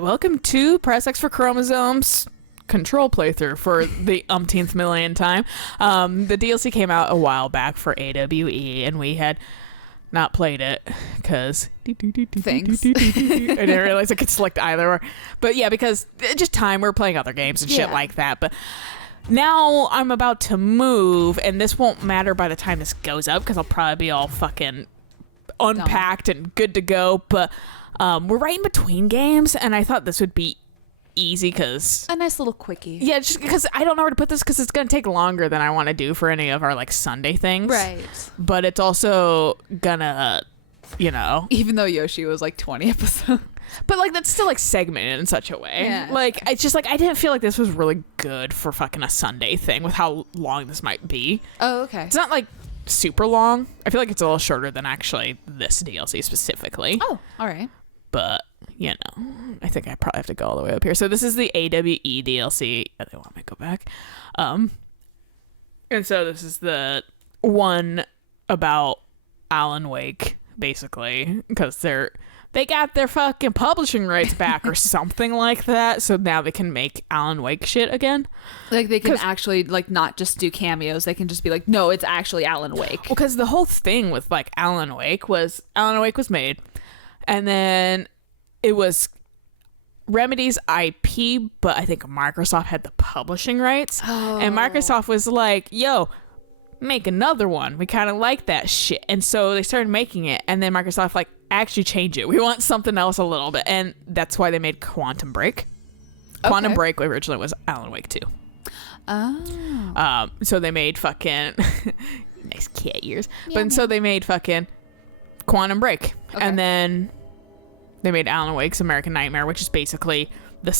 welcome to Press X for Chromosomes control playthrough for the umpteenth million time. The DLC came out a while back for AWE, and we had not played it because Thanks. I didn't realize I could select either. But yeah, because just time, we're playing other games and shit like that. But now I'm about to move, and this won't matter by the time this goes up because I'll probably be all fucking unpacked and good to go. But we're right in between games, and I thought this would be easy because a nice little quickie. Yeah, just because I don't know where to put this because it's going to take longer than I want to do for any of our like Sunday things. Right. But it's also gonna, even though Yoshi was like 20 episodes. But like that's still like segmented in such a way. Yeah. Like it's just like I didn't feel like this was really good for fucking a Sunday thing with how long this might be. Oh, okay. It's not like super long. I feel like it's a little shorter than actually this DLC specifically. Oh, all right. But I think I probably have to go all the way up here. So this is the AWE DLC. Oh, they want me to go back. And so this is the one about Alan Wake, basically, because they got their fucking publishing rights back or something like that. So now they can make Alan Wake shit again. Like they can actually like not just do cameos. They can just be like, no, it's actually Alan Wake. Well, because the whole thing with like Alan Wake was made, and then it was Remedy's IP, but I think Microsoft had the publishing rights. Oh. And Microsoft was like, yo, make another one. We kind of like that shit. And so they started making it. And then Microsoft like, actually change it. We want something else a little bit. And that's why they made Quantum Break. Quantum Break originally was Alan Wake 2. Oh. So they made fucking... nice cat ears. So they made fucking Quantum Break. Okay. And then... they made Alan Wake's American Nightmare, which is basically the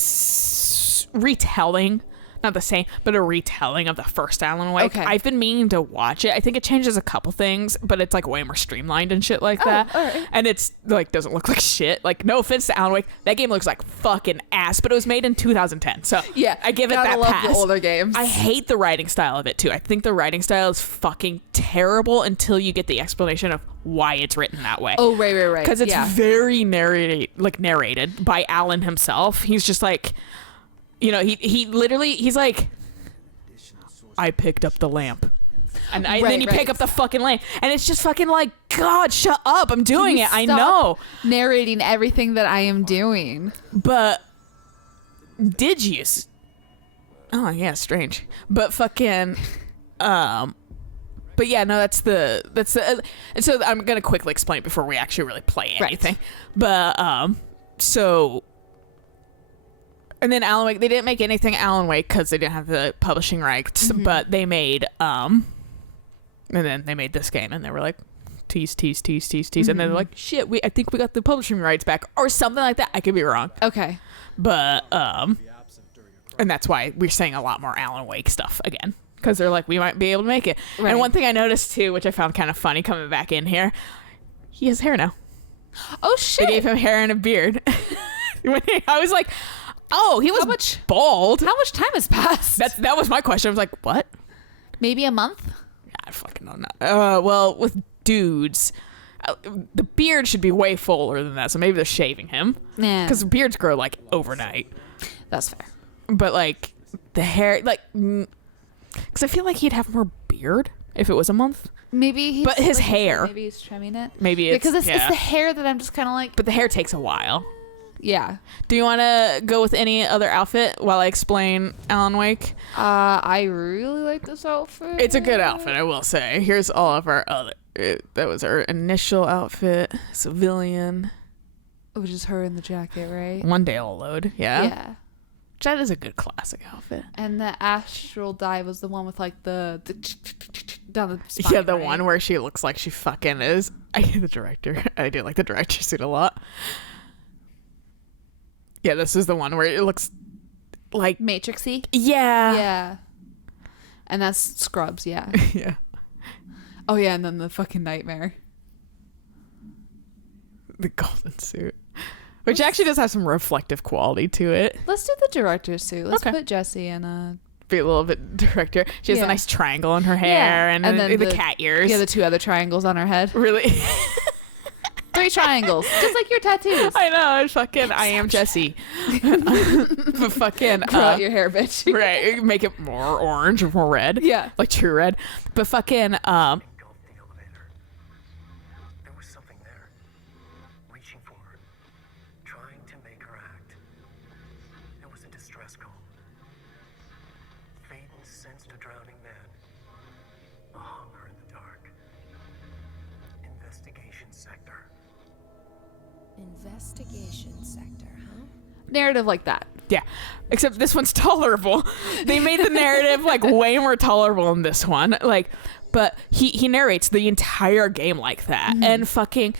retelling, not the same, but a retelling of the first Alan Wake. Okay. I've been meaning to watch it. I think it changes a couple things, but it's like way more streamlined and shit like that. All right. And it's like doesn't look like shit. Like no offense to Alan Wake, that game looks like fucking ass, but it was made in 2010. So Yeah, I give it gotta that love pass. the older games. I hate the writing style of it too. I think the writing style is fucking terrible until you get the explanation of why it's written that way. Oh, right. Because it's very narrated by Alan himself. He's just like, he literally, he's like, I picked up the lamp. And then you pick up the fucking lamp. And it's just fucking like, God, shut up. I'm doing it. I know. Narrating everything that I am doing. But did you? Oh, yeah, strange. But fucking... But yeah, no, that's the and so I'm gonna quickly explain before we actually really play anything. Right. But so, and then Alan Wake, they didn't make anything Alan Wake because they didn't have the publishing rights. Mm-hmm. But they made and then they made this game, and they were like, tease, mm-hmm. And then they're like, shit, I think we got the publishing rights back or something like that. I could be wrong. Okay. But and that's why we're saying a lot more Alan Wake stuff again. Because they're like, we might be able to make it. Right. And one thing I noticed, too, which I found kind of funny coming back in here, he has hair now. Oh, shit. They gave him hair and a beard. I was like, oh, he was bald. How much time has passed? That was my question. I was like, what? Maybe a month? I fucking don't know. Well, with dudes, the beard should be way fuller than that. So maybe they're shaving him. Yeah. Because beards grow, like, overnight. That's fair. But, like, the hair, like... Because I feel like he'd have more beard if it was a month. Maybe he's... But his hair... Maybe he's trimming it. Maybe it's... Because it's the hair that I'm just kind of like... But the hair takes a while. Yeah. Do you want to go with any other outfit while I explain Alan Wake? I really like this outfit. It's a good outfit, I will say. Here's all of our other... that was our initial outfit. Civilian. Which is her in the jacket, right? One day I'll load. Yeah. Yeah. That is a good classic outfit. And the astral dive was the one with like the down the spine, yeah, the right? one where she looks like she fucking is. I hate the director. I do like the director suit a lot. Yeah, this is the one where it looks like Matrixy. Yeah. Yeah. And that's Scrubs, yeah. Yeah. Oh yeah, and then the fucking nightmare. The golden suit. Which actually does have some reflective quality to it. Let's do the director's suit. Let's put Jessie in a... Be a little bit director. She has a nice triangle in her hair and then the cat ears. Yeah, the two other triangles on her head. Really? 3 triangles, just like your tattoos. I know. It's fucking. I am Jesse. But fucking. Grow out your hair, bitch. Right. Make it more orange or more red. Yeah. Like true red. But fucking. Engulfed the elevator. There was something there, reaching for her, trying to make her act. It was a distress call. Faden sensed a drowning man, a hunger in the dark. Investigation sector. Investigation sector, huh? Narrative like that. Yeah. Except this one's tolerable. They made the narrative like way more tolerable in this one. Like, but he narrates the entire game like that. And fucking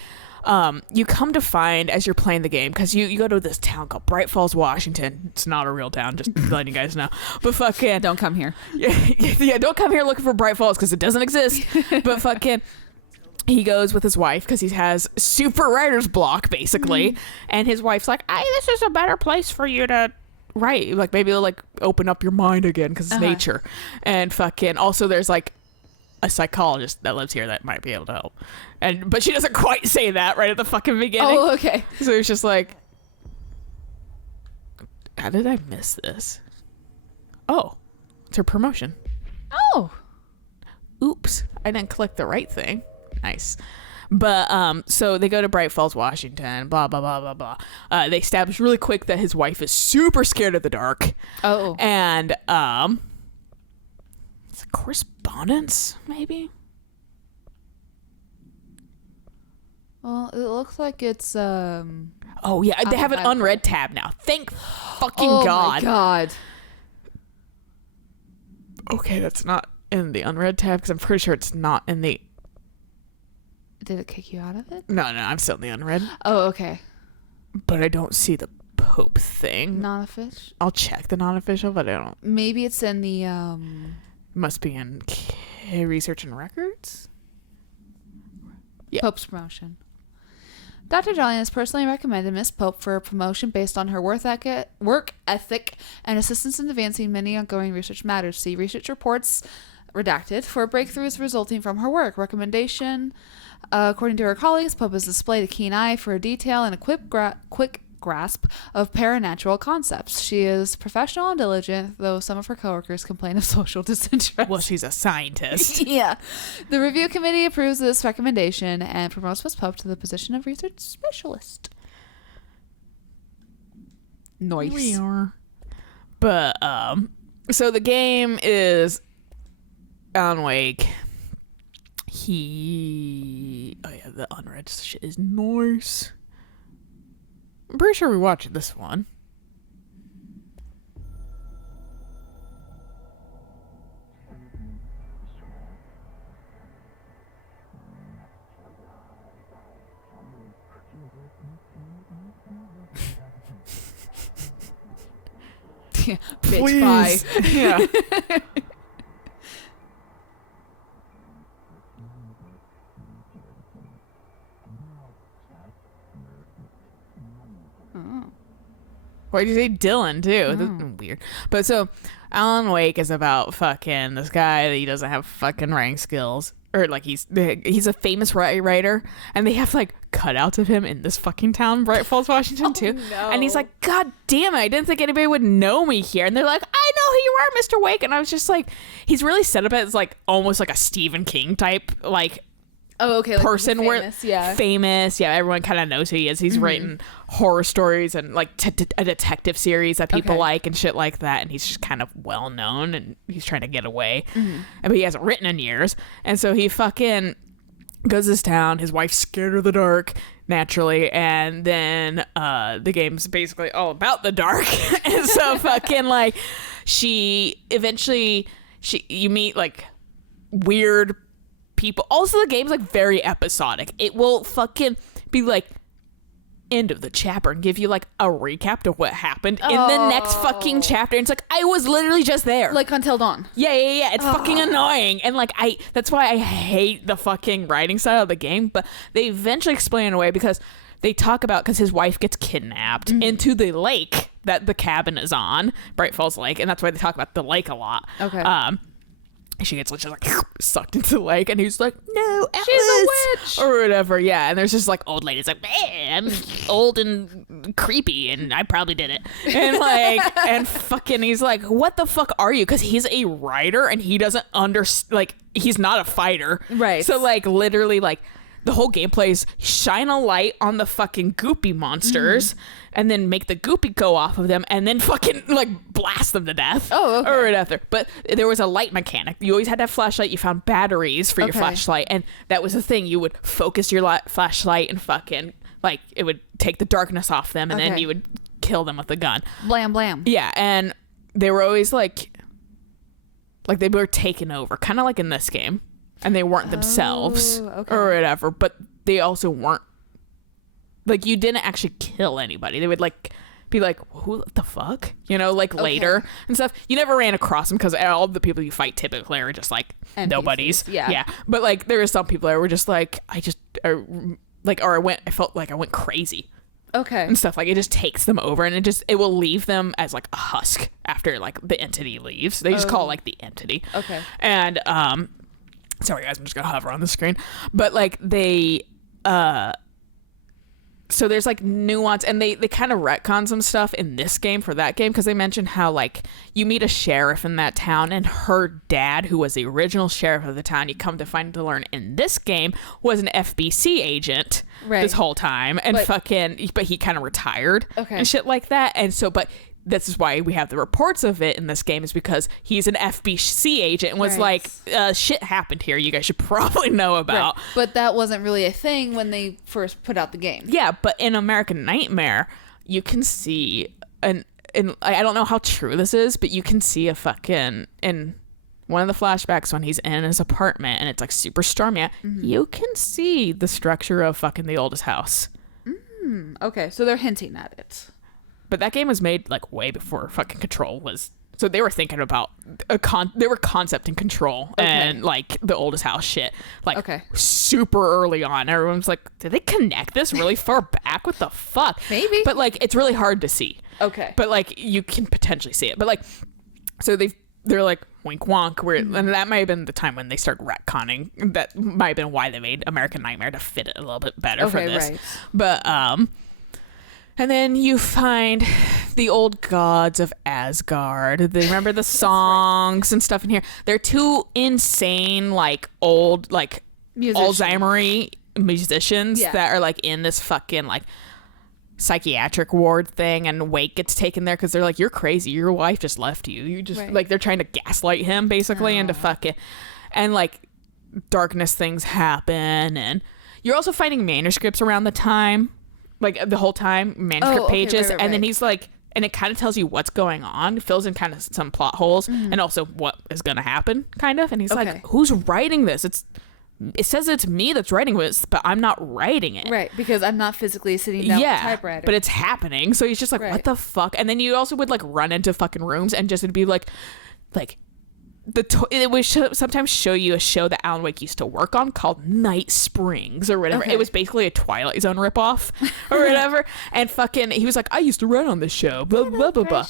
you come to find as you're playing the game, because you go to this town called Bright Falls, Washington. It's not a real town, just letting you guys know. But fucking Don't come here. yeah, don't come here looking for Bright Falls because it doesn't exist. But fucking he goes with his wife because he has super writer's block basically, and his wife's like, "Hey, this is a better place for you to write. Like maybe it'll like open up your mind again because it's nature." And fucking also there's like a psychologist that lives here that might be able to help, but she doesn't quite say that right at the fucking beginning. Oh, okay. So it's just like, how did I miss this? Oh, it's her promotion. Oh. Oops, I didn't click the right thing. Nice. But so they go to Bright Falls, Washington, blah blah blah blah blah. They establish really quick that his wife is super scared of the dark. Oh. And it's a correspondence maybe. Well, it looks like it's Oh yeah, they have an unread tab now. Thank fucking oh God. my God. Okay, that's not in the unread tab because I'm pretty sure it's not in the. Did it kick you out of it? No, I'm still in the unread. Oh, okay. But I don't see the Pope thing. Not a fish. I'll check the non-official, but I don't. Maybe it's in the Must be in research and records. Yeah. Pope's promotion. Dr. Jolly has personally recommended Miss Pope for a promotion based on her work ethic and assistance in advancing many ongoing research matters. See research reports redacted for breakthroughs resulting from her work. Recommendation. According to her colleagues, Pope has displayed a keen eye for detail and a quick grasp of paranatural concepts. She is professional and diligent, though some of her coworkers complain of social disinterest. Well, she's a scientist. Yeah. The review committee approves this recommendation and promotes Miss Pope to the position of research specialist. Nice. We are. But so the game is Alan Wake. Oh yeah, the unread shit is nice. I'm pretty sure we watched this one. Bitch, bye. Yeah. Why did you say Dylan too? That's weird. But so Alan Wake is about fucking this guy that he doesn't have fucking writing skills. Or like he's a famous writer, and they have like cutouts of him in this fucking town, Bright Falls, Washington too. No. And he's like, God damn it, I didn't think anybody would know me here. And they're like, I know who you are, Mr. Wake. And I was just like, he's really set up as like almost like a Stephen King type like Oh, okay. Like person famous, where famous, yeah, everyone kind of knows who he is. He's writing horror stories and like a detective series that people like and shit like that, and he's just kind of well known and he's trying to get away, but he hasn't written in years, and so he fucking goes to this town. His wife's scared of the dark naturally, and then the game's basically all about the dark. And so fucking like you meet like weird people. Also, the game's like very episodic. It will fucking be like end of the chapter and give you like a recap of what happened in the next fucking chapter. And it's like, I was literally just there. Like Until Dawn. Yeah. It's fucking annoying. And like that's why I hate the fucking writing style of the game. But they eventually explain it away because they talk about, because his wife gets kidnapped into the lake that the cabin is on, Bright Falls Lake, and that's why they talk about the lake a lot. Okay. she gets just like sucked into the lake, and he's like, "No, Alice," She's a witch or whatever. Yeah, and there's just like old ladies like, I'm old and creepy, and I probably did it, and like, and fucking, he's like, "What the fuck are you?" Because he's a writer and he doesn't like, he's not a fighter, right? So like, literally, like, the whole gameplay is shine a light on the fucking goopy monsters, and then make the goopy go off of them, and then fucking like blast them to death. Oh, okay. Or whatever. But there was a light mechanic. You always had to have flashlight. You found batteries for your flashlight, and that was the thing. You would focus your flashlight and fucking like it would take the darkness off them, and then you would kill them with the gun. Blam blam. Yeah, and they were always like they were taken over, kind of like in this game. And they weren't themselves or whatever, but they also weren't, like, you didn't actually kill anybody. They would like be like, who the fuck, you know, like later and stuff. You never ran across them because all the people you fight typically are just like NPCs. nobodies. Yeah. But like there are some people that were just like, I felt like I went crazy. Okay. And stuff, like it just takes them over, and it will leave them as like a husk after like the entity leaves. They just call it like the entity. Okay. And sorry guys, I'm just gonna hover on the screen, but like they so there's like nuance, and they kind of retcon some stuff in this game for that game, because they mentioned how like you meet a sheriff in that town, and her dad, who was the original sheriff of the town, you come to find to learn in this game was an FBC agent this whole time, and but he kind of retired and shit like that. And so but this is why we have the reports of it in this game, is because he's an FBC agent and was like, shit happened here, you guys should probably know about. Right. But that wasn't really a thing when they first put out the game. Yeah, but in American Nightmare, you can see, and I don't know how true this is, but you can see a fucking, in one of the flashbacks when he's in his apartment and it's like super stormy, you can see the structure of fucking the oldest house. Okay, so they're hinting at it. But that game was made like way before fucking Control was. So they were thinking about they were concepting Control and like the oldest house shit, like super early on. Everyone's like, did they connect this really far back? What the fuck? Maybe. But like, it's really hard to see. Okay. But like, you can potentially see it. But like, so they're like wink wonk, and that might have been the time when they started retconning. That might have been why they made American Nightmare, to fit it a little bit better for this. Right. But and then you find the old gods of Asgard. They remember the songs and stuff in here. They're two insane, like old, like Alzheimer-y musicians that are like in this fucking like psychiatric ward thing, and Wake gets taken there because they're like, you're crazy, your wife just left you. You just like, they're trying to gaslight him basically into fucking, and like darkness things happen. And you're also finding manuscripts around the time. Like the whole time, manuscript pages, and then he's like, and it kind of tells you what's going on, fills in kind of some plot holes, and also what is going to happen, kind of. And he's like, who's writing this? It says it's me that's writing this, but I'm not writing it. Right, because I'm not physically sitting down with a typewriter. But it's happening. So he's just like, what the fuck? And then you also would like run into fucking rooms, and just it'd be like it would sometimes show you a show that Alan Wake used to work on called Night Springs or whatever. It was basically a Twilight Zone ripoff or whatever. And fucking, he was like, I used to run on this show. Blah blah blah blah.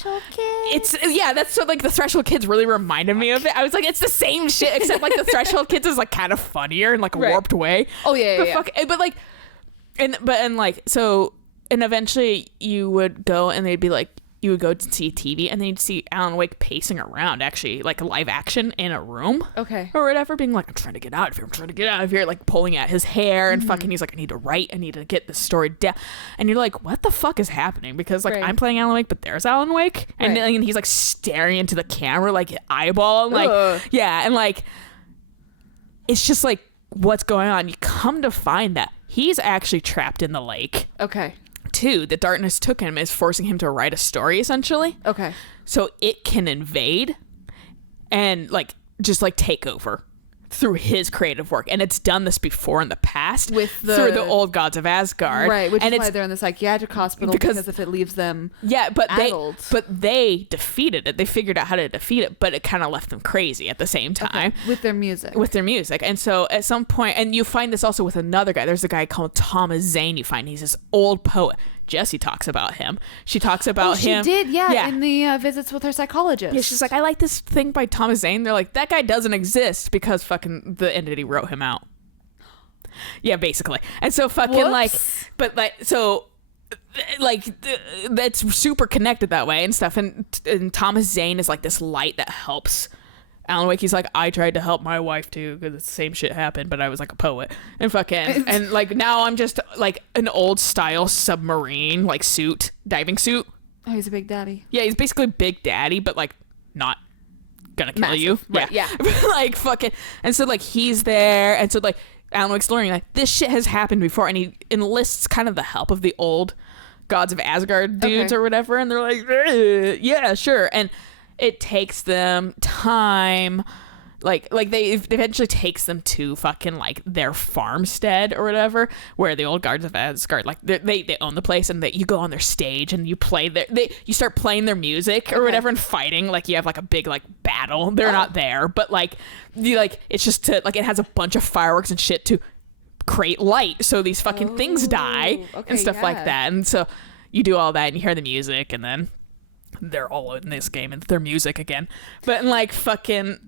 It's that's so like the Threshold Kids really reminded me of it. I was like, it's the same shit, except like the Threshold Kids is like kind of funnier in like a warped way. Oh yeah, but like, and so, and eventually you would go and they'd be like, you would go to see TV, and then you'd see Alan Wake pacing around, actually, like live action in a room. Okay. Or whatever, being like, I'm trying to get out of here, like pulling at his hair, and fucking, he's like, I need to write, I need to get this story down. And you're like, what the fuck is happening? Because, like, I'm playing Alan Wake, but there's Alan Wake. And then he's, like, staring into the camera, like, eyeball, and, like, and, like, it's just, like, what's going on? You come to find that he's actually trapped in the lake. Okay. Too, the darkness took him, is forcing him to write a story essentially. Okay. So it can invade and like just like take over through his creative work, and it's done this before in the past through the old gods of Asgard, right? Which is why they're in the psychiatric hospital, because if it leaves them but they defeated it. They figured out how to defeat it, but it kind of left them crazy at the same time with their music. And so at some point, and you find this also with another guy. There's a guy called Thomas Zane. You find he's this old poet. Jesse talks about him. She talks about she him. did, in the visits with her psychologist. Yeah, she's like, I like this thing by Thomas Zane. They're like, that guy doesn't exist because fucking the entity wrote him out. Yeah, basically. And so fucking that's super connected that way and stuff. And Thomas Zane is like this light that helps Alan Wake. He's like, I tried to help my wife too because the same shit happened, but I was like a poet and fucking and like now I'm just like an old style submarine like diving suit. Oh, he's a big daddy. Yeah, he's basically Big Daddy, but like not gonna kill you. Right, yeah. Like fucking, and so like he's there, and so like Alan Wake's learning like this shit has happened before, and he enlists kind of the help of the old gods of Asgard dudes or whatever, and they're like, yeah, sure. And it takes them time, like they eventually takes them to fucking like their farmstead or whatever, where the old guards of Asgard like they own the place, and that you go on their stage and you play you start playing their music or whatever and fighting, like you have like a big like battle. They're not there, but like you like it's just to like it has a bunch of fireworks and shit to create light so these fucking things die and stuff like that. And so you do all that and you hear the music, and then they're all in this game and their music again. But like fucking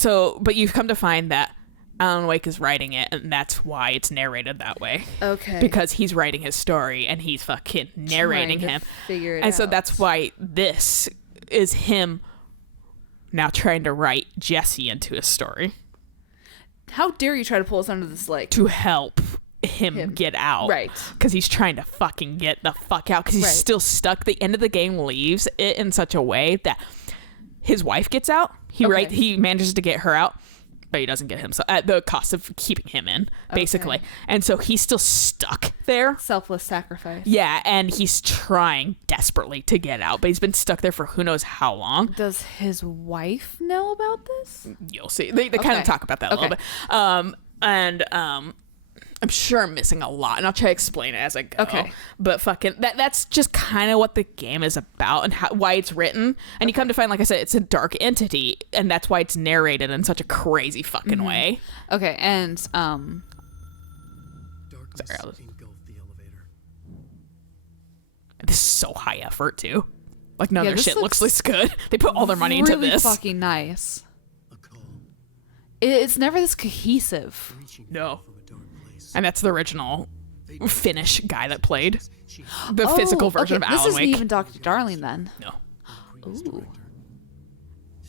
but you've come to find that Alan Wake is writing it, and that's why it's narrated that way. Okay. Because he's writing his story and he's fucking narrating him. Figure it and out. so that's why this is him now trying to write Jesse into his story. How dare you try to pull us under this like to help him get out. Right. Because he's trying to fucking get the fuck out because he's still stuck. The end of the game leaves it in such a way that his wife gets out. He manages to get her out, but he doesn't get himself at the cost of keeping him in, basically. Okay. And so he's still stuck there. selfless sacrifice. Yeah, and he's trying desperately to get out, but he's been stuck there for who knows how long. Does his wife know about this? You'll see. They kind of talk about that a little bit. I'm sure I'm missing a lot, and I'll try to explain it as I go. Okay. But fucking, that's just kind of what the game is about and why it's written. And you come to find, like I said, it's a dark entity, and that's why it's narrated in such a crazy fucking way. Okay, and Darkness engulfed the elevator. This is so high effort, too. Like, none of their this shit looks looks good. They put all their money into really this. fucking nice. A call. It's never this cohesive. Reaching No. from a dark place. And that's the original Finnish guy that played the physical version of This Alan isn't Wake. even Dr. Darling then. No. Previous director.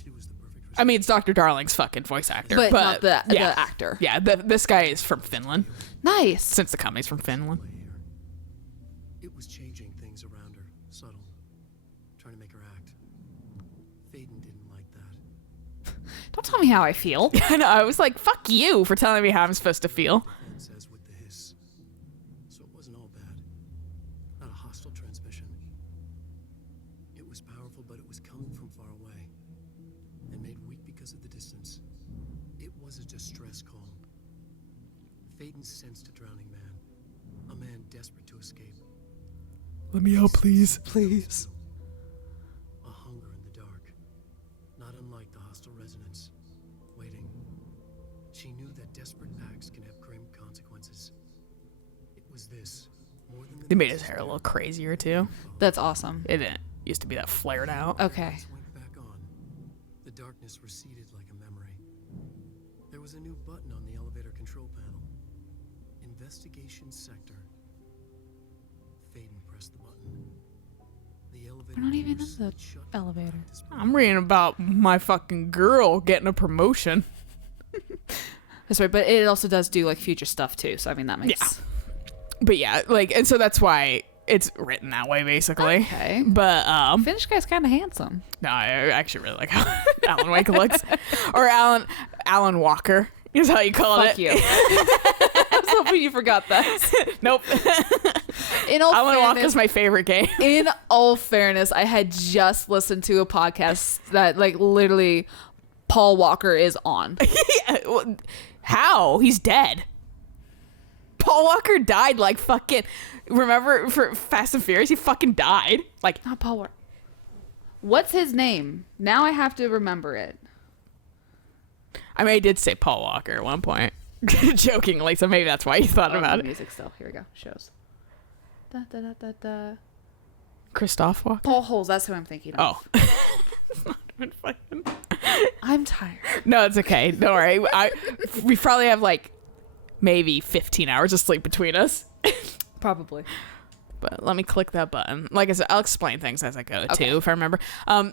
She was the perfect I mean, it's Dr. Darling's fucking voice actor. But not the yeah. actor. Yeah, this guy is from Finland. Nice. Since the company's from Finland. player. It was changing things around her, subtle, trying to make her act. Faden didn't like that. Don't tell me how I feel. I know, I was like, fuck you for telling me how I'm supposed to feel. And says with the hiss. So it wasn't all bad. Not a hostile transmission. It was powerful, but it was coming from far away. And made weak because of the distance. It was a distress call. Faden sensed a drowning man. A man desperate to escape. Let me out, please. Please. A hunger in the dark. Not unlike the hostile resonance. Waiting. She knew that desperate acts can have grim consequences. It was this. More than They made his hair a little crazier, too. That's awesome. It didn't used to be that flared out. Okay. Went back on. The darkness receded like a memory. There was a new button on the elevator control panel. Investigation sector. Faden pressed the button. The elevator We're not even in doors the shut elevator. I'm reading about my fucking girl getting a promotion. That's right, but it also does do like future stuff too. So I mean that makes But yeah, like, and so that's why it's written that way, basically. Okay. But, Finnish guy's kind of handsome. no, I actually really like how Alan Wake looks. Or Alan Walker is how you call Fuck it. you. I was hoping you forgot that. Nope. In all Alan fairness, Walker's my favorite game. in all fairness, I had just listened to a podcast that like literally Paul Walker is on. Yeah, well, how? He's dead. Paul Walker died like fucking. Remember for Fast and Furious? He fucking died. Like, Not Paul Walker. What's his name? Now I have to remember it. I mean, I did say Paul Walker at one point. Jokingly, so maybe that's why you thought about it. Music still. Here we go. Shows. Da, da, da, da, da. Christoph Walken? Paul Holes, that's who I'm thinking of. Oh. It's not even fucking... I'm tired. No, it's okay. Don't worry. We probably have like maybe 15 hours of sleep between us. Probably. But let me click that button. Like I said, I'll explain things as I go Okay. too, if I remember.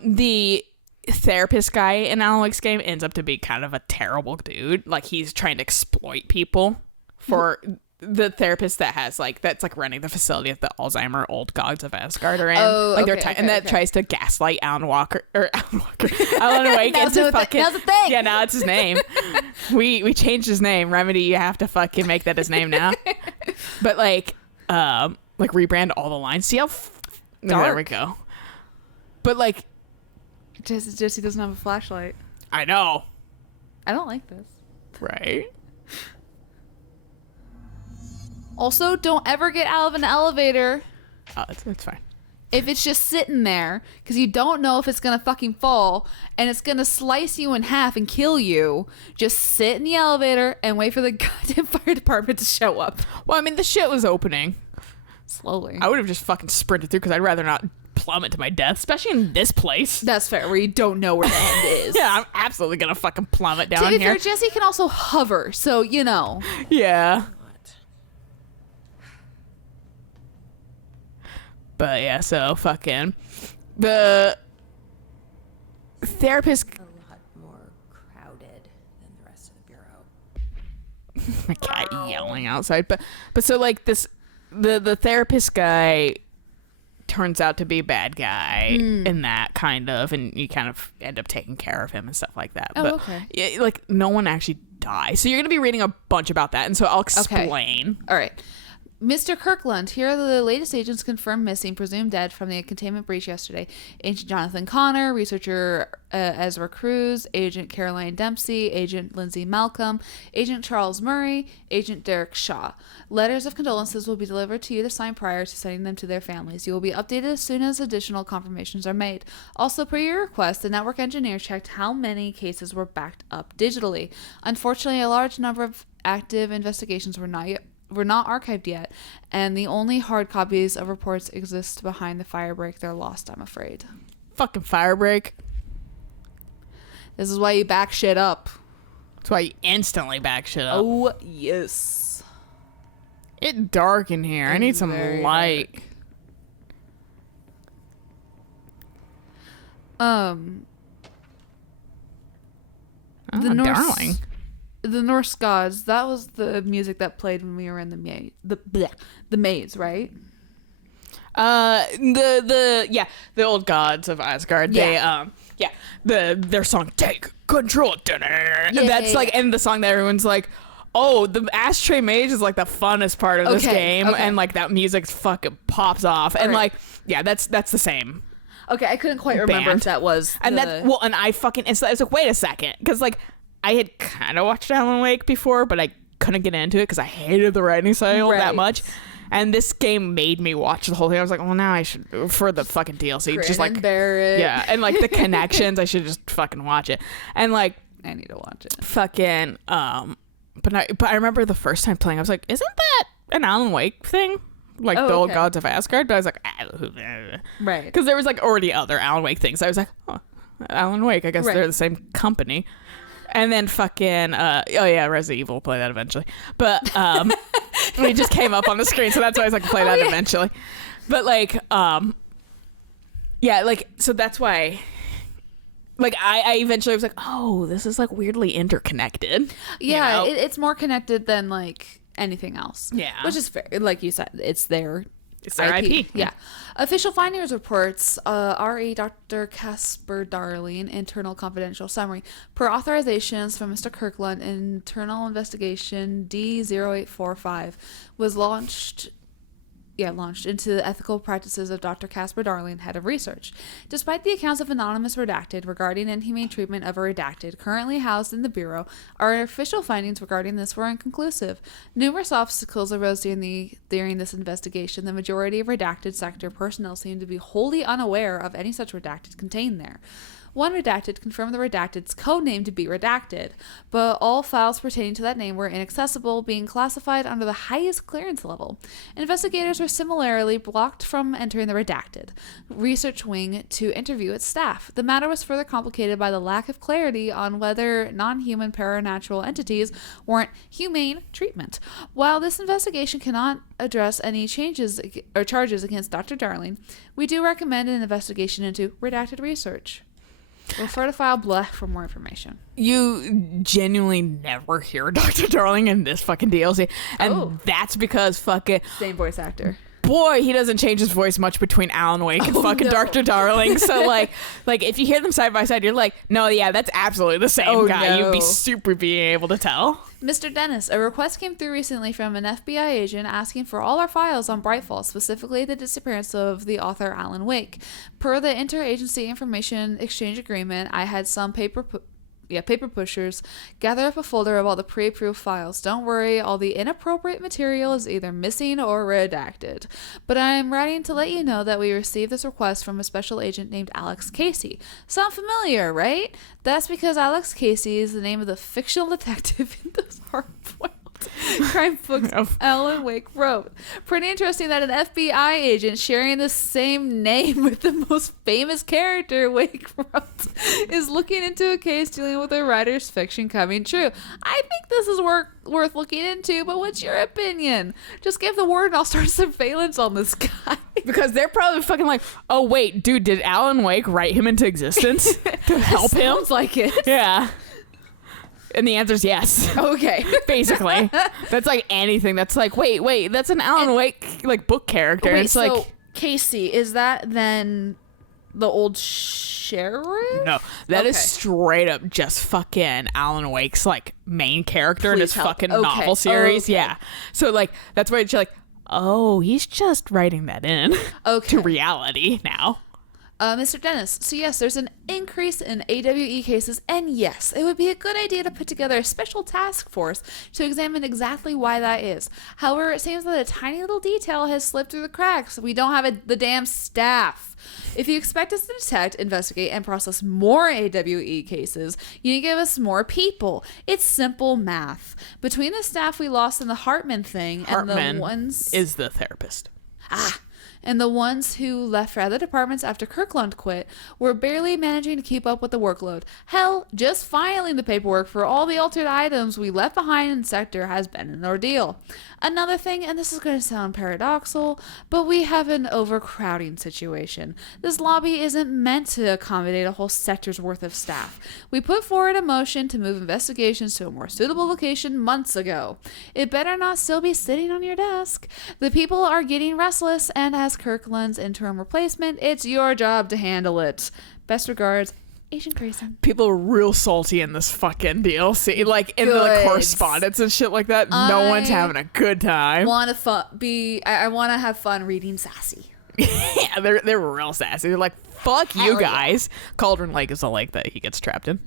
The therapist guy in Alan Wake's game ends up to be kind of a terrible dude. Like he's trying to exploit people for the therapist that has that's running the facility that the Alzheimer old gods of Asgard are in. Oh, like okay, and that tries to gaslight Alan Wake Now's into the fucking now's the thing. Yeah, now it's his name. we changed his name. Remedy, you have to fucking make that his name now. But rebrand all the lines. See how there we go. But Jesse doesn't have a flashlight. I know. I don't like this. Right? Also, don't ever get out of an elevator Oh, it's fine. if it's just sitting there, because you don't know if it's gonna fucking fall and it's gonna slice you in half and kill you. Just sit in the elevator and wait for the goddamn fire department to show up. Well, I mean, the shit was opening. Slowly. I would have just fucking sprinted through because I'd rather not plummet to my death, especially in this place. That's fair, where you don't know where the end is. Yeah, I'm absolutely gonna fucking plummet down To be here. fair, Jesse can also hover, so you know. Yeah. What? But yeah, so fucking the therapist. A lot more crowded than the rest of the bureau. My cat yelling outside, but so the therapist guy turns out to be a bad guy in that kind of, and you kind of end up taking care of him and stuff like that. Oh, but okay. yeah, no one actually dies, so you're gonna be reading a bunch about that, and so I'll explain. All right. Mr. Kirkland, here are the latest agents confirmed missing, presumed dead from the containment breach yesterday. Agent Jonathan Connor, researcher Ezra Cruz, Agent Caroline Dempsey, Agent Lindsay Malcolm, Agent Charles Murray, Agent Derek Shaw. Letters of condolences will be delivered to you to sign prior to sending them to their families. You will be updated as soon as additional confirmations are made. Also, per your request, the network engineer checked how many cases were backed up digitally. Unfortunately, a large number of active investigations were not archived yet, and the only hard copies of reports exist behind the firebreak. They're lost, I'm afraid. Fucking firebreak. This is why you back shit up. That's why you instantly back shit up. Oh, yes. It's dark in here. I need It's some very light. Oh, the Norse, darling. The Norse gods, that was the music that played when we were in the maze, right? The old gods of Asgard. Yeah. Their song "Take Control." That's and the song that everyone's like, oh, the ashtray mage is the funnest part of this game, and that music fucking pops off, and that's the same. Okay, I couldn't quite remember band. if that was And I fucking it's like, wait a second, because I had kind of watched Alan Wake before, but I couldn't get into it because I hated the writing style that much. And this game made me watch the whole thing. I was like, well, now I should, for the fucking DLC, just Barrett. yeah, and the connections, I should just fucking watch it. And I need to watch it. fucking but I remember the first time playing, I was like, isn't that an Alan Wake thing? The old gods of Asgard? But I was like, Right. because there was already other Alan Wake things. I was like, oh, Alan Wake, I guess they're the same company. And then fucking Resident Evil, play that eventually. But it just came up on the screen, so that's why I was like, play that eventually. But so that's why I eventually was like, oh, this is weirdly interconnected. Yeah, you know? it's more connected than anything else. Yeah. Which is fair. Like you said, it's their IP. Yeah. Official findings reports, RE Dr. Casper Darling, internal confidential summary. Per authorizations from Mr. Kirkland, internal investigation D0845 was launched into the ethical practices of Dr. Casper Darling, head of research. Despite the accounts of anonymous redacted regarding inhumane treatment of a redacted currently housed in the Bureau, our official findings regarding this were inconclusive. Numerous obstacles arose during this investigation. The majority of redacted sector personnel seemed to be wholly unaware of any such redacted contained there. One redacted confirmed the redacted's code name to be redacted, but all files pertaining to that name were inaccessible, being classified under the highest clearance level. Investigators were similarly blocked from entering the redacted research wing to interview its staff. The matter was further complicated by the lack of clarity on whether non-human paranatural entities warrant humane treatment. While this investigation cannot address any changes or charges against Dr. Darling, we do recommend an investigation into redacted research. Refer to file blah for more information. You genuinely never hear Dr. Darling in this fucking DLC. And that's because fucking... Same voice actor. Boy, he doesn't change his voice much between Alan Wake and fucking Dr. Darling. So, like if you hear them side by side, you're like, no, yeah, that's absolutely the same guy. No. You'd be super being able to tell. Mr. Dennis, a request came through recently from an FBI agent asking for all our files on Brightfall, specifically the disappearance of the author Alan Wake. Per the Interagency Information Exchange Agreement, I had some paper pushers gather up a folder of all the pre-approved files. Don't worry, all the inappropriate material is either missing or redacted. But I'm writing to let you know that we received this request from a special agent named Alex Casey. Sound familiar, right? That's because Alex Casey is the name of the fictional detective in those hard-boiled crime books Alan Wake wrote. Pretty interesting that an FBI agent sharing the same name with the most famous character Wake wrote is looking into a case dealing with a writer's fiction coming true. I think this is worth looking into, but what's your opinion? Just give the word and I'll start surveillance on this guy. Because they're probably fucking like, oh, wait, dude, did Alan Wake write him into existence to help him? Sounds like it. Yeah. And the answer is yes. Okay. Basically. That's like anything. That's like, wait, that's an Alan Wake like book character. Wait, it's so like Casey, is that then the old sheriff? no, that is Okay. straight up just fucking Alan Wake's like main character in his Please help. fucking Okay. novel series. Okay. Yeah. So like that's why you're like, oh, he's just writing that in Okay. to reality now. Mr. Dennis, so yes, there's an increase in AWE cases, and yes, it would be a good idea to put together a special task force to examine exactly why that is. However, it seems that a tiny little detail has slipped through the cracks. We don't have the damn staff. If you expect us to detect, investigate, and process more AWE cases, you need to give us more people. It's simple math. Between the staff we lost in the Hartman thing Hartman and the ones... is the therapist. And the ones who left for other departments after Kirkland quit were barely managing to keep up with the workload. Hell, just filing the paperwork for all the altered items we left behind in Sector has been an ordeal. Another thing, and this is going to sound paradoxical, but we have an overcrowding situation. This lobby isn't meant to accommodate a whole sector's worth of staff. We put forward a motion to move investigations to a more suitable location months ago. It better not still be sitting on your desk. The people are getting restless, and as Kirkland's interim replacement, it's your job to handle it. Best regards, Agent Grayson. People are real salty in this fucking DLC. Like in the Good. correspondence and shit like that. No one's having a good time. I want to have fun reading Sassy. Yeah, they're real sassy. They're like, fuck you Hell yeah. guys. Cauldron Lake is the lake that he gets trapped in.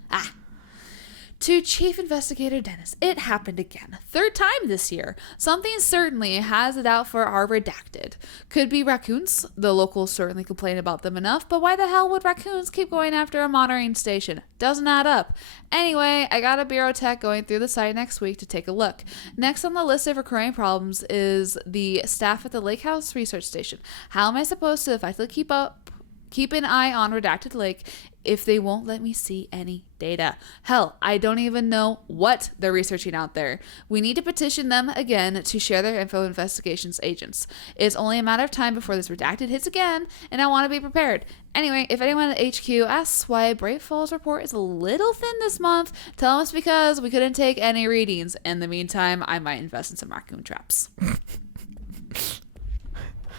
To Chief Investigator Dennis, it happened again. Third time this year. Something certainly has it out for our redacted. Could be raccoons. The locals certainly complain about them enough, but why the hell would raccoons keep going after a monitoring station? Doesn't add up. Anyway, I got a bureau tech going through the site next week to take a look. Next on the list of recurring problems is the staff at the Lake House Research Station. How am I supposed to effectively keep an eye on Redacted Lake if they won't let me see any data? Hell, I don't even know what they're researching out there. We need to petition them again to share their info investigations agents. It's only a matter of time before this Redacted hits again, and I want to be prepared. Anyway, if anyone at HQ asks why Brave Falls report is a little thin this month, tell them it's because we couldn't take any readings. In the meantime, I might invest in some raccoon traps.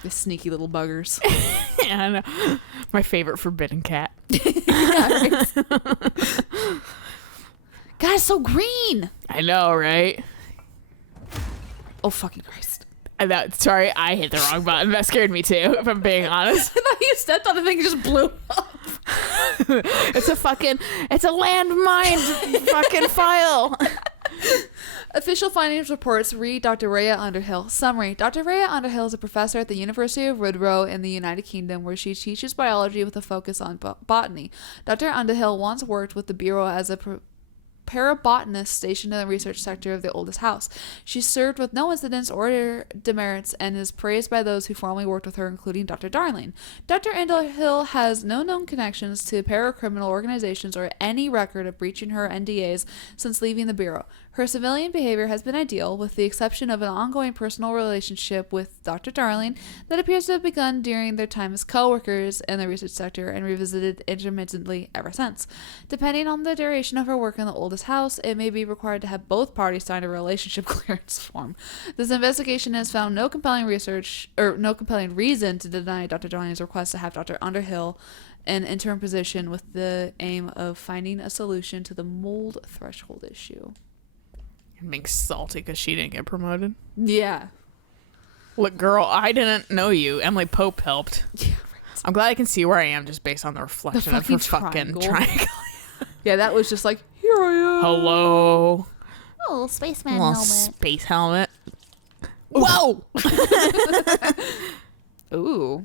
The sneaky little buggers. Yeah, I know. My favorite forbidden cat. God, it's so green. I know, right? Oh, fucking Christ. Sorry, I hit the wrong button. That scared me too, if I'm being honest. I thought you stepped on the thing and just blew up. It's a landmine fucking file. Official findings reports read Dr. Rhea Underhill. Summary. Dr. Rhea Underhill is a professor at the University of Woodrow in the United Kingdom, where she teaches biology with a focus on botany. Dr. Underhill once worked with the Bureau as a parabotanist stationed in the research sector of the oldest house. She served with no incidents or demerits and is praised by those who formerly worked with her, including Dr. Darling. Dr. Underhill has no known connections to paracriminal organizations or any record of breaching her NDAs since leaving the Bureau. Her civilian behavior has been ideal, with the exception of an ongoing personal relationship with Dr. Darling that appears to have begun during their time as co-workers in the research sector and revisited intermittently ever since. Depending on the duration of her work in the oldest house, it may be required to have both parties sign a relationship clearance form. This investigation has found no compelling reason to deny Dr. Darling's request to have Dr. Underhill an interim position with the aim of finding a solution to the mold threshold issue. Being salty because she didn't get promoted. Yeah. Look, girl, I didn't know you. Emily Pope helped. Yeah, right. I'm glad I can see where I am just based on the reflection of her fucking triangle. Yeah, that was just like, here I am. Hello. Oh, little spaceman Little helmet. space helmet. Whoa! Ooh.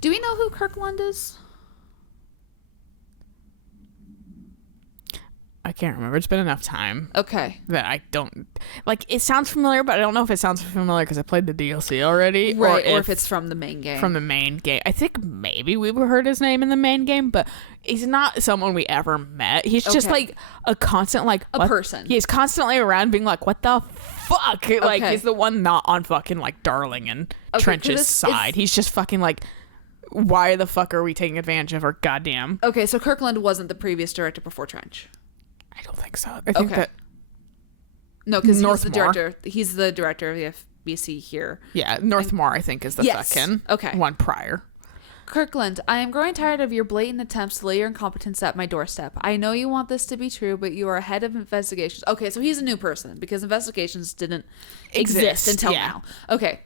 Do we know who Kirkland is? I can't remember. It's been enough time Okay. that I don't... Like, it sounds familiar, but I don't know if it sounds familiar because I played the DLC already. Right, or if it's from the main game. from the main game. I think maybe we've heard his name in the main game, but he's not someone we ever met. He's just Okay. like a constant, like... A what? person. He's constantly around being like, what the fuck? Like, Okay. he's the one not on fucking, like, Darling and Okay, Trench's 'cause side. He's just fucking like, why the fuck are we taking advantage of her goddamn... Okay, so Kirkland wasn't the previous director before Trench. I don't think so. I think Okay. that... No, because he's the Northmore. director. He's the director of the FBC here. Yeah, Northmore, I think, is the Yes. second Okay. one prior. Kirkland, I am growing tired of your blatant attempts to lay your incompetence at my doorstep. I know you want this to be true, but you are ahead of investigations. Okay, so he's a new person because investigations didn't exist until yeah. now. Okay.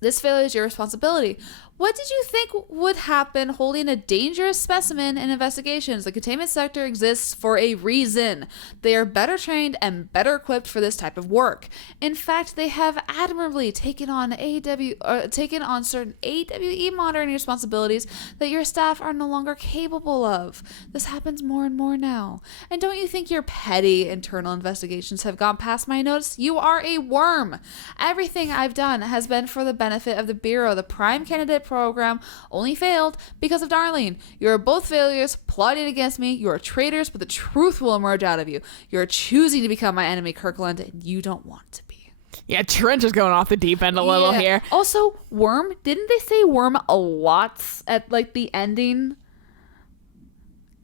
This failure is your responsibility. What did you think would happen holding a dangerous specimen in investigations? The containment sector exists for a reason. They are better trained and better equipped for this type of work. In fact, they have admirably taken on certain AWE monitoring responsibilities that your staff are no longer capable of. This happens more and more now. And don't you think your petty internal investigations have gone past my notice? You are a worm. Everything I've done has been for the benefit of the Bureau. The prime candidate program only failed because of Darlene. You are both failures, plotting against me. You are traitors, but the truth will emerge out of you. You are choosing to become my enemy, Kirkland, and you don't want to be. Yeah, Trench is going off the deep end a little Yeah. here. Also, worm. Didn't they say worm a lot at like the ending?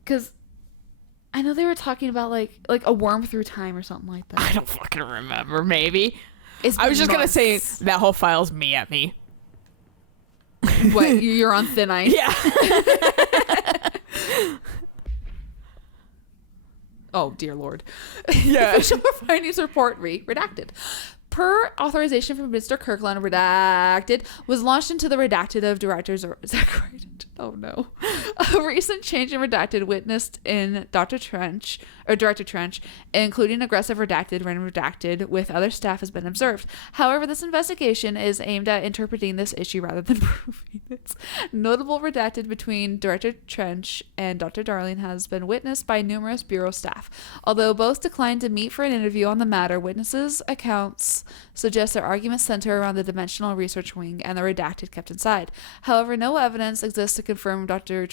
Because I know they were talking about like a worm through time or something like that. I don't fucking remember, maybe. It's I was just been going to say months. that whole file's me at me. What? You're on thin ice. Yeah. Oh, dear Lord. Yeah. Official findings report redacted. Per authorization from Mr. Kirkland, redacted was launched into the redacted of directors. Or is that right? Oh no! A recent change in redacted witnessed in Director Trench, including aggressive redacted when redacted with other staff, has been observed. However, this investigation is aimed at interpreting this issue rather than proving it. Notable redacted between Director Trench and Dr. Darling has been witnessed by numerous bureau staff. Although both declined to meet for an interview on the matter, witnesses' accounts suggest their arguments center around the dimensional research wing and the redacted kept inside. However, no evidence exists to confirm Director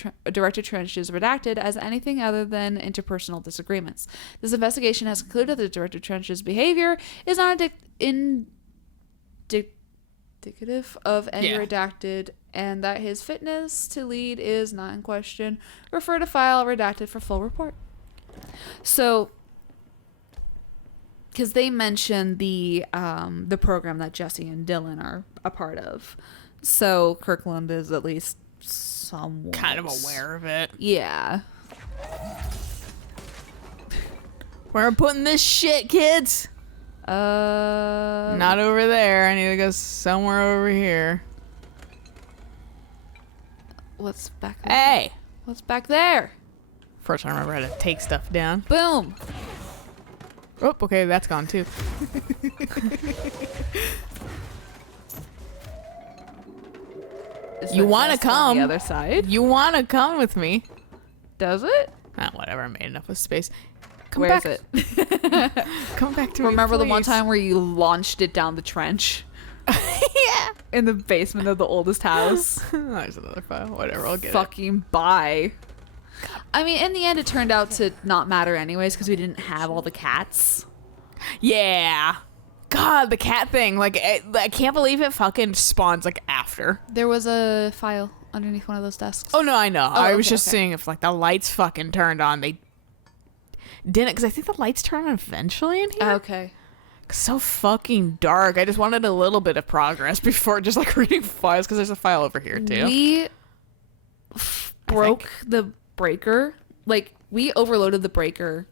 Trench is redacted as anything other than interpersonal disagreements. This investigation has concluded that Director Trench's behavior is not indicative of any redacted and that his fitness to lead is not in question. Refer to file redacted for full report. So, because they mentioned the program that Jesse and Dylan are a part of, so Kirkland is at least somewhat Kind of aware of it. Yeah. Where I'm putting this shit, kids? Not over there. I need to go somewhere over here. What's back there? Hey! What's back there? First I remember how to take stuff down. Boom. Oh, okay, that's gone too. Is You the wanna desk on come? the other side? You want to come with me? Does it? Whatever, I made enough of space. Come Where back. is it? Come back to me, Remember the one please. time where you launched it down the trench Yeah. in the basement of the oldest house? There's another file. Whatever, I'll get Fucking bye. I mean, in the end, it turned out to not matter anyways because we didn't have all the cats. it. Yeah. God, the cat thing. Like, I can't believe it fucking spawns, like, after. There was a file underneath one of those desks. Oh, no, I know. I was okay, just okay. seeing if, like, the lights fucking turned on. They didn't, because I think the lights turn on eventually in here. Okay. It's so fucking dark. I just wanted a little bit of progress before just, like, reading files, because there's a file over here, too. We broke the breaker. Like, we overloaded the breaker.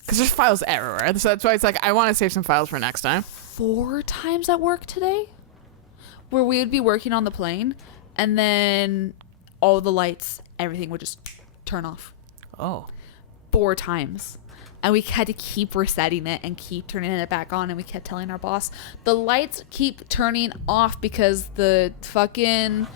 Because there's files everywhere. So that's why it's like, I want to save some files for next time. 4 times at work today where we would be working on the plane and then all the lights, everything would just turn off. Oh. 4 times. And we had to keep resetting it and keep turning it back on. And we kept telling our boss, the lights keep turning off because the fucking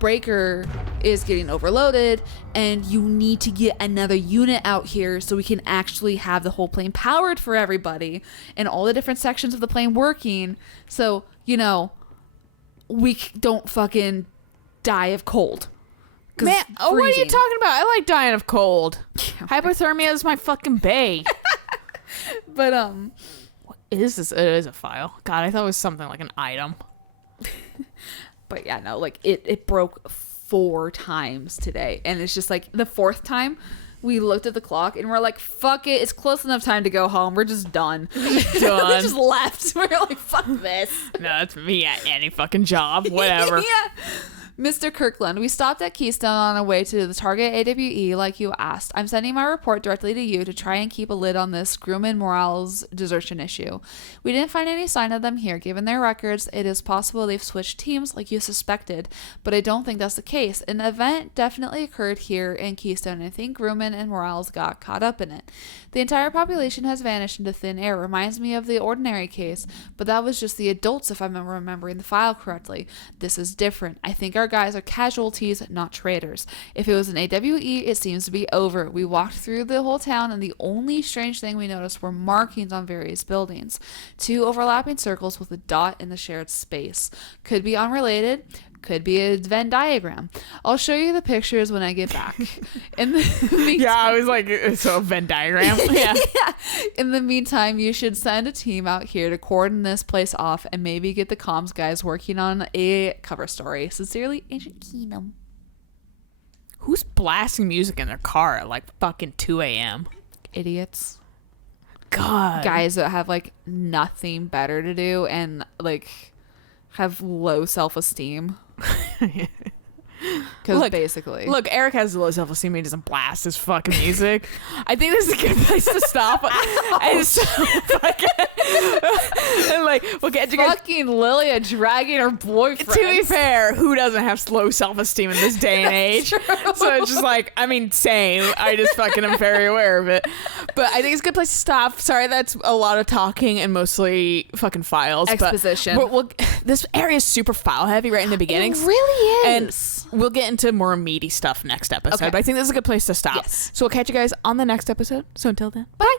breaker is getting overloaded and you need to get another unit out here so we can actually have the whole plane powered for everybody and all the different sections of the plane working so, you know, we don't fucking die of cold. 'Cause Man, it's oh, what are you freezing. talking about? I like dying of cold. Hypothermia is my fucking bae. But, What is this? It is a file. God, I thought it was something like an item. But yeah, no, like it broke 4 times today. And it's just like the 4th time we looked at the clock and we're like, fuck it. It's close enough time to go home. We're just done. we Done. just left. We're like, fuck this. No, that's me at any fucking job. Whatever. Yeah. Mr. Kirkland, we stopped at Keystone on our way to the Target AWE like you asked. I'm sending my report directly to you to try and keep a lid on this Grumman Morales desertion issue. We didn't find any sign of them here. Given their records, it is possible they've switched teams like you suspected, but I don't think that's the case. An event definitely occurred here in Keystone, and I think Grumman and Morales got caught up in it. The entire population has vanished into thin air. Reminds me of the ordinary case, but that was just the adults if I'm remembering the file correctly. This is different. I think our guys are casualties, not traitors. If it was an AWE, it seems to be over. We walked through the whole town, and the only strange thing we noticed were markings on various buildings. 2 overlapping circles with a dot in the shared space. Could be unrelated. Could be a Venn diagram. I'll show you the pictures when I get back. In the meantime, Yeah, I was like, so a Venn diagram. Yeah. in the meantime, you should send a team out here to cordon this place off and maybe get the comms guys working on a cover story. Sincerely, Agent Keenum. Who's blasting music in their car at like fucking 2 a.m.? Idiots. God. Guys that have like nothing better to do and like have low self-esteem. Because Look, basically, Look, Eric has low self-esteem. He doesn't blast his fucking music. I think this is a good place to stop. And so, and like, we'll get you guys. fucking Lilia dragging her boyfriend. To be fair, who doesn't have low self-esteem in this day and age? So it's just like, I mean, same. I just fucking am very aware of it. But I think it's a good place to stop. Sorry, that's a lot of talking and mostly fucking files. Exposition. But this area is super file heavy right in the beginning. It really And is. we'll get into more meaty stuff next episode. Okay. But I think this is a good place to stop. Yes. So we'll catch you guys on the next episode. So until then, Bye.